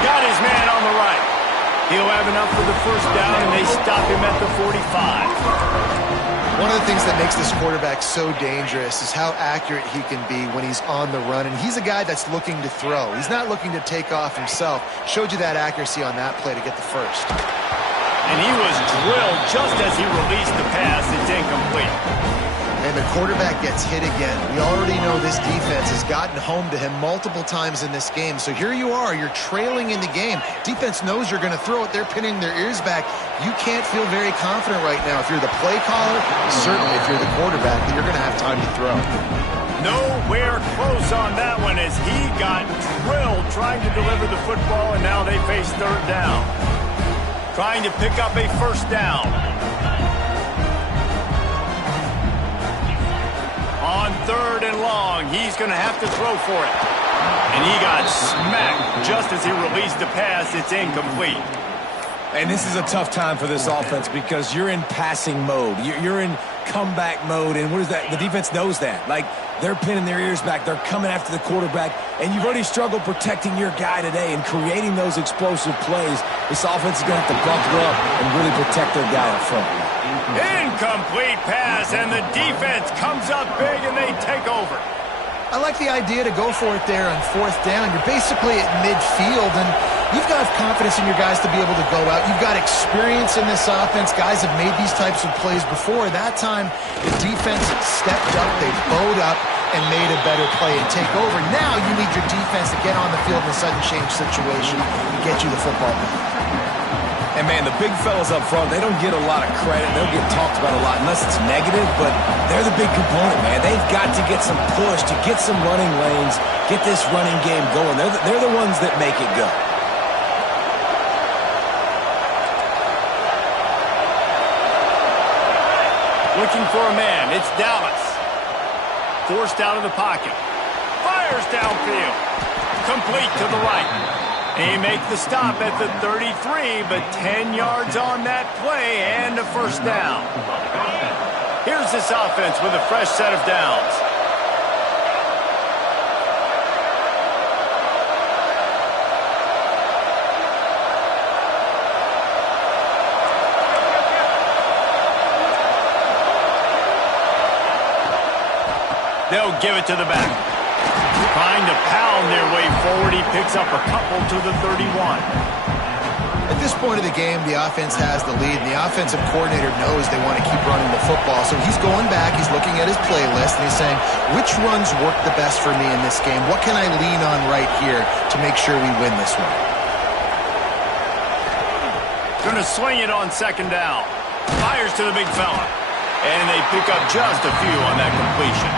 Got his man on the right. He'll have enough for the first down, and they stop him at the 45. One of the things that makes this quarterback so dangerous is how accurate he can be when he's on the run. And he's a guy that's looking to throw. He's not looking to take off himself. Showed you that accuracy on that play to get the first. And he was drilled just as he released the pass. It's incomplete. And the quarterback gets hit again. We already know this defense has gotten home to him multiple times in this game. So here you are, you're trailing in the game. Defense knows you're going to throw it. They're pinning their ears back. You can't feel very confident right now. If you're the play caller, certainly if you're the quarterback, that you're going to have time to throw. Nowhere close on that one as he got drilled trying to deliver the football, and now they face third down. Trying to pick up a first down. On third and long, he's going to have to throw for it. And he got smacked just as he released the pass. It's incomplete. And this is a tough time for this offense because you're in passing mode. You're in comeback mode. And what is that? The defense knows that. Like, they're pinning their ears back. They're coming after the quarterback. And you've already struggled protecting your guy today and creating those explosive plays. This offense is going to have to buckle up and really protect their guy up front. Incomplete pass, and the defense comes up big, and they take over. I like the idea to go for it there on fourth down. You're basically at midfield, and you've got confidence in your guys to be able to go out. You've got experience in this offense. Guys have made these types of plays before. That time, the defense stepped up. They bowed up and made a better play and take over. Now you need your defense to get on the field in a sudden change situation and get you the football back. And, man, the big fellas up front, they don't get a lot of credit. They'll get talked about a lot unless it's negative, but they're the big component, man. They've got to get some push, to get some running lanes, get this running game going. They're the ones that make it go. Looking for a man. It's Dallas. Forced out of the pocket. Fires downfield. Complete to the right. They make the stop at the 33, but 10 yards on that play and a first down. Here's this offense with a fresh set of downs. They'll give it to the back. Trying to pound their way forward. He picks up a couple to the 31. At this point of the game, the offense has the lead, and the offensive coordinator knows they want to keep running the football. So he's going back, he's looking at his playlist, and he's saying, which runs work the best for me in this game? What can I lean on right here to make sure we win this one? Going to swing it on second down. Fires to the big fella. And they pick up just a few on that completion.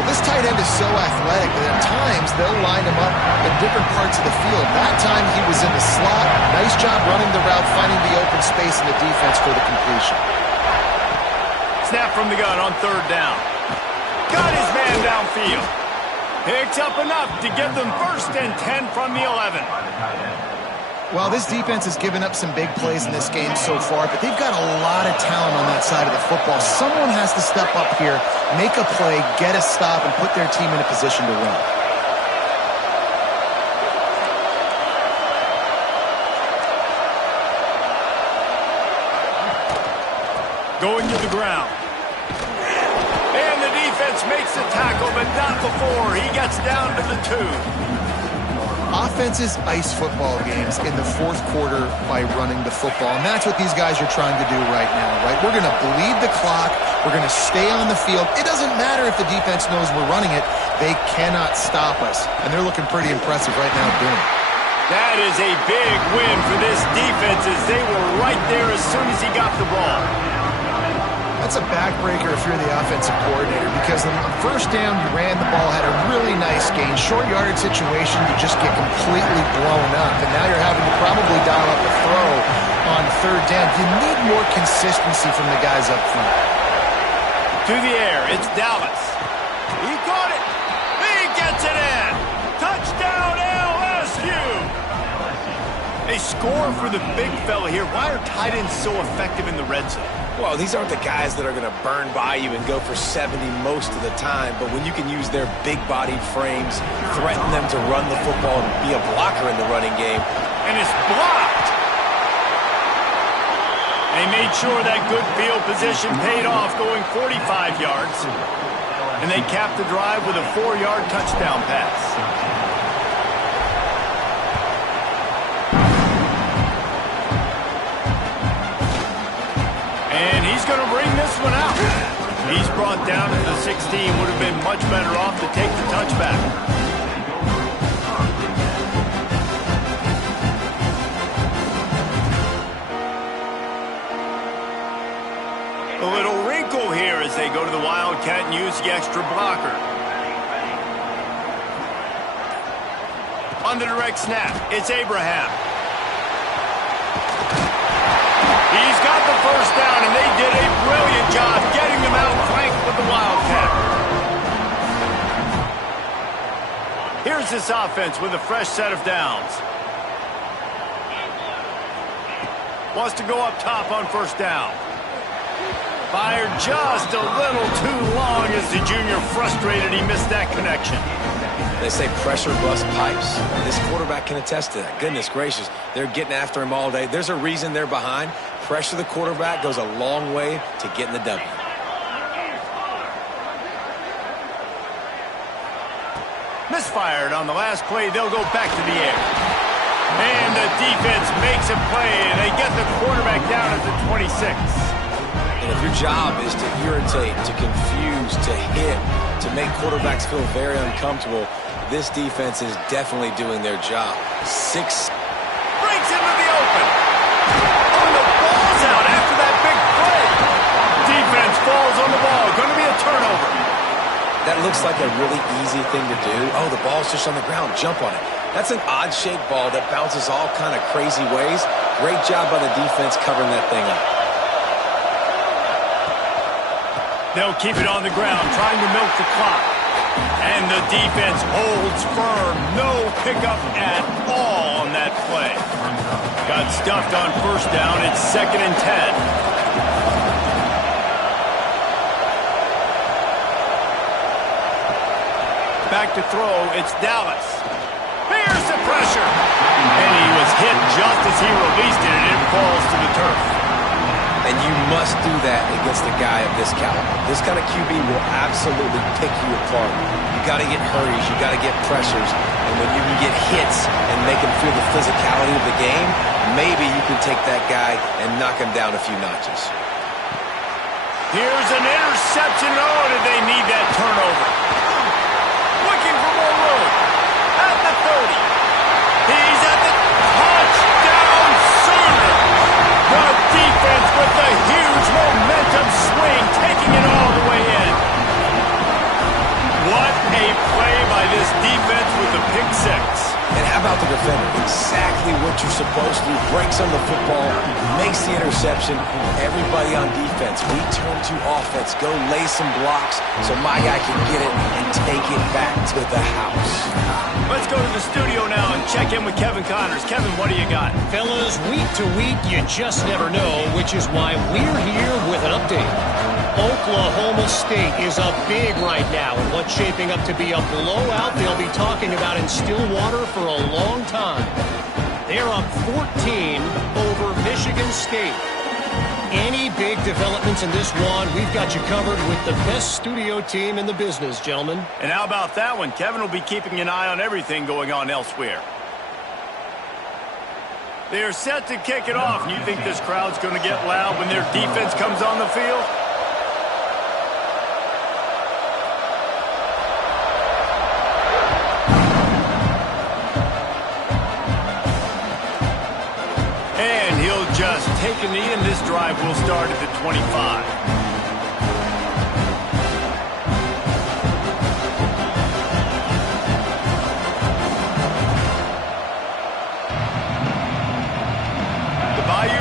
Well, this tight end is so athletic that at times they'll line him up in different parts of the field. That time he was in the slot. Nice job running the route, finding the open space in the defense for the completion. Snap from the gun on third down. Got his man downfield. Picks up enough to give them first and 10 from the 11. Well, this defense has given up some big plays in this game so far, but they've got a lot of talent on that side of the football. Someone has to step up here, make a play, get a stop, and put their team in a position to win. Going to the ground. And the defense makes the tackle, but not before he gets down to the 2. Offenses ice football games in the fourth quarter by running the football, and that's what these guys are trying to do right now, right? We're going to bleed the clock. We're going to stay on the field. It doesn't matter if the defense knows we're running it. They cannot stop us, and they're looking pretty impressive right now doing it. That is a big win for this defense as they were right there as soon as he got the ball. That's a backbreaker if you're the offensive coordinator, because on first down, you ran the ball, had a really nice gain. Short yardage situation, you just get completely blown up, and now you're having to probably dial up a throw on third down. You need more consistency from the guys up front. To the air, it's Dallas. He caught it. He gets it in. Touchdown LSU. They score for the big fella here. Why are tight ends so effective in the red zone? Well, these aren't the guys that are going to burn by you and go for 70 most of the time, but when you can use their big-bodied frames, threaten them to run the football and be a blocker in the running game. And it's blocked. They made sure that good field position paid off, going 45 yards. And they capped the drive with a 4-yard touchdown pass. And he's going to bring this one out. He's brought down to the 16. Would have been much better off to take the touchback. A little wrinkle here as they go to the Wildcat and use the extra blocker. On the direct snap, it's Abraham. He's got the first down, and they did a brilliant job getting them outflanked with the Wildcat. Here's this offense with a fresh set of downs. Wants to go up top on first down. Fired just a little too long as the junior frustrated he missed that connection. They say pressure busts pipes. This quarterback can attest to that. Goodness gracious, they're getting after him all day. There's a reason they're behind. Pressure the quarterback goes a long way to getting the W. Misfired on the last play. They'll go back to the air. And the defense makes a play, and they get the quarterback down at the 26. And if your job is to irritate, to confuse, to hit, to make quarterbacks feel very uncomfortable, this defense is definitely doing their job. Breaks into the open. Oh, the ball's out after that big play. Defense falls on the ball. Going to be a turnover. That looks like a really easy thing to do. Oh, the ball's just on the ground. Jump on it. That's an odd-shaped ball that bounces all kind of crazy ways. Great job by the defense covering that thing up. They'll keep it on the ground, trying to milk the clock. And the defense holds firm. No pickup at all on that play. Got stuffed on first down. It's 2nd and 10. Back to throw. It's Dallas. Here's the pressure. And he was hit just as he released it, and it falls to the turf. And you must do that against a guy of this caliber. This kind of QB will absolutely pick you apart. You got to get hurries. You got to get pressures. And when you can get hits and make him feel the physicality of the game, maybe you can take that guy and knock him down a few notches. Here's an interception. Oh, did they need that turnover? Looking for more room. At the 30. He's at the touchdown center. The defense with the huge momentum swing, taking it all the way in. What a play by this defense with the pick six. And how about the defender? Exactly what you're supposed to do. Breaks on the football, makes the interception. Everybody on defense, we turn to offense. Go lay some blocks so my guy can get it and take it back to the house. Let's go to the studio now and check in with Kevin Connors. Kevin, what do you got? Fellas, week to week, you just never know, which is why we're here with an update. Oklahoma State is up big right now in what's shaping up to be a blowout they'll be talking about in Stillwater for a long time. They're up 14 over Michigan State. Any big developments in this one, we've got you covered with the best studio team in the business, gentlemen. And how about that one? Kevin will be keeping an eye on everything going on elsewhere. They are set to kick it off. And you think this crowd's going to get loud when their defense comes on the field? And he'll just take a knee, and this drive will start at the 25.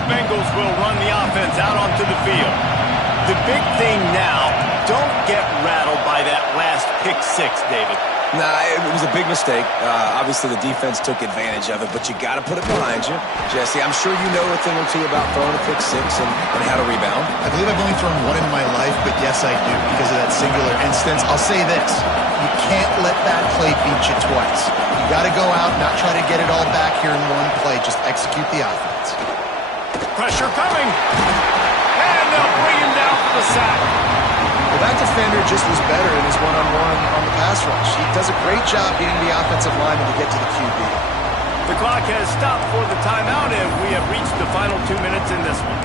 Bengals will run the offense out onto the field. The big thing now, don't get rattled by that last pick six, David. Nah, it was a big mistake. Obviously, the defense took advantage of it, but you got to put it behind you. Jesse, I'm sure you know a thing or two about throwing a pick six and how to rebound. I believe I've only thrown one in my life, but yes, I do because of that singular instance. I'll say this. You can't let that play beat you twice. You got to go out, not try to get it all back here in one play. Just execute the offense. Pressure coming. And they'll bring him down for the sack. Well, that defender just was better in his one-on-one on the pass rush. He does a great job beating the offensive lineman to get to the QB. The clock has stopped for the timeout, and we have reached the final 2 minutes in this one.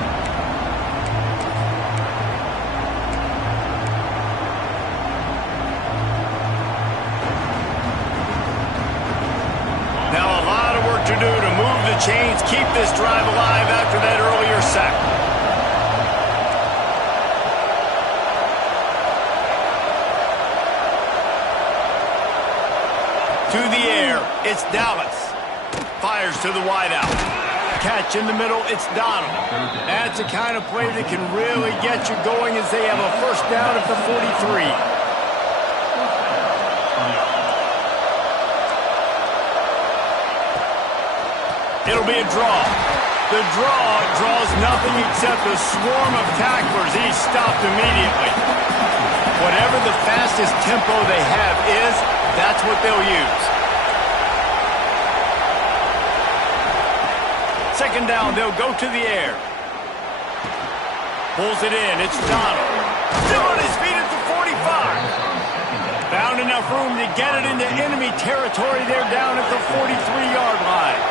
Now a lot of work to do to move the chains, keep this drive alive after that earlier sack. To the air, it's Dallas. Fires to the wideout. Catch in the middle, it's Donald. That's the kind of play that can really get you going as they have a first down at the 43. It'll be a draw. The draw draws nothing except a swarm of tacklers. He's stopped immediately. Whatever the fastest tempo they have is, that's what they'll use. Second down, they'll go to the air. Pulls it in, it's Donald. Still on his feet at the 45. Found enough room to get it into enemy territory. They're down at the 43-yard line.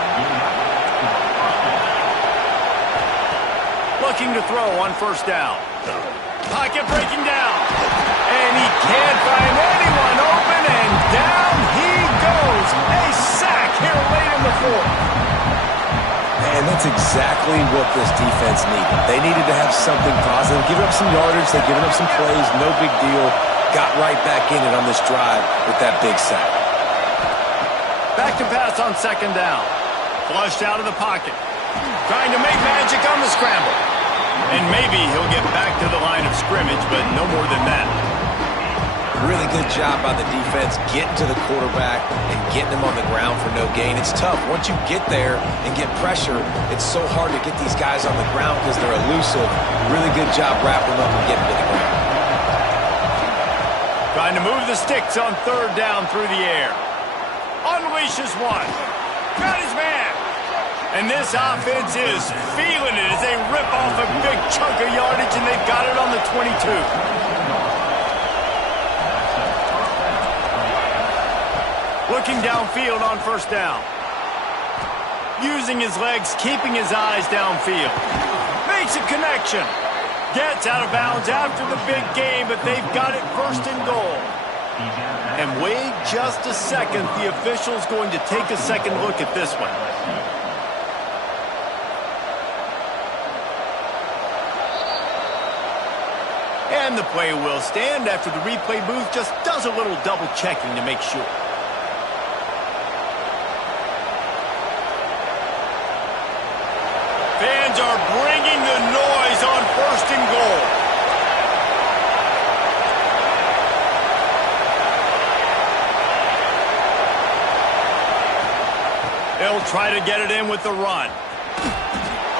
Looking to throw on first down. Pocket breaking down. And he can't find anyone open, and down he goes. A sack here late in the fourth. And that's exactly what this defense needed. They needed to have something positive. Giving up some yardage, they've given up some plays, no big deal. Got right back in it on this drive with that big sack. Back to pass on second down. Flushed out of the pocket. Trying to make magic on the scramble. And maybe he'll get back to the line of scrimmage, but no more than that. Really good job by the defense getting to the quarterback and getting him on the ground for no gain. It's tough. Once you get there and get pressure, it's so hard to get these guys on the ground because they're elusive. Really good job wrapping them up and getting to the ground. Trying to move the sticks on third down through the air. Unleashes one. Got his man. And this offense is feeling it as they rip off a big chunk of yardage, and they've got it on the 22. Looking downfield on first down. Using his legs, keeping his eyes downfield. Makes a connection. Gets out of bounds after the big game, but they've got it first and goal. And wait just a second. The official's going to take a second look at this one. And the play will stand after the replay booth just does a little double checking to make sure. Fans are bringing the noise on first and goal. They'll try to get it in with the run.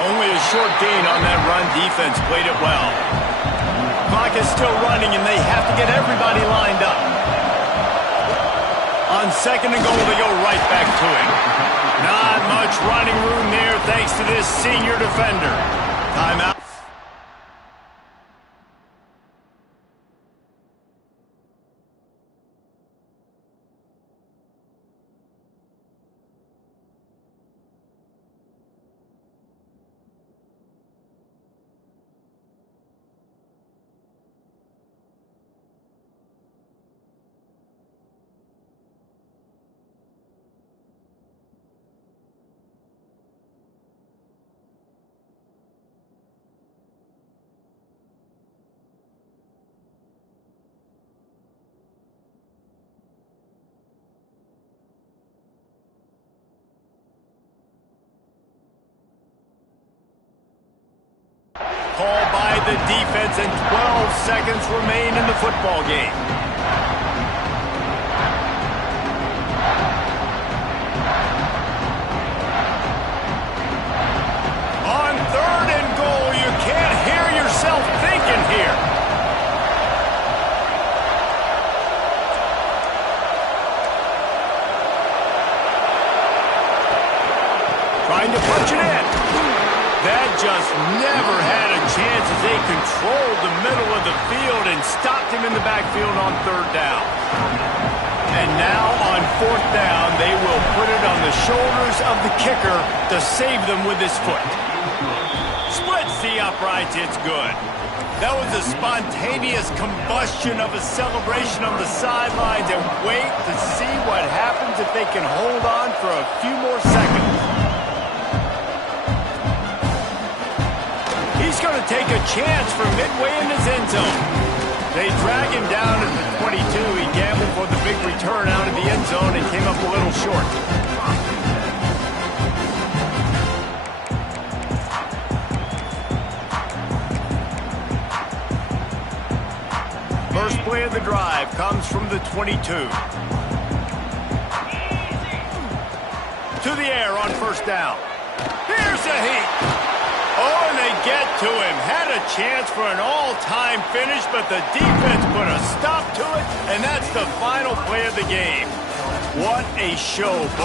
Only a short gain on that run. Defense played it well. Clock is still running, and they have to get everybody lined up. On second and goal, they go right back to it. Not much running room there thanks to this senior defender. Timeout. Call by the defense, and 12 seconds remain in the football game. just never had a chance as they controlled the middle of the field and stopped him in the backfield on 3rd down. And now on 4th down, they will put it on the shoulders of the kicker to save them with his foot. Splits the uprights, it's good. That was a spontaneous combustion of a celebration on the sidelines, and wait to see what happens if they can hold on for a few more seconds. He's going to take a chance from midway in his end zone. They drag him down at the 22. He gambled for the big return out of the end zone and came up a little short. First play of the drive comes from the 22. To the air on 1st down. Here's a heat. Oh, and they get to him. Had a chance for an all-time finish, but the defense put a stop to it, and that's the final play of the game. What a show.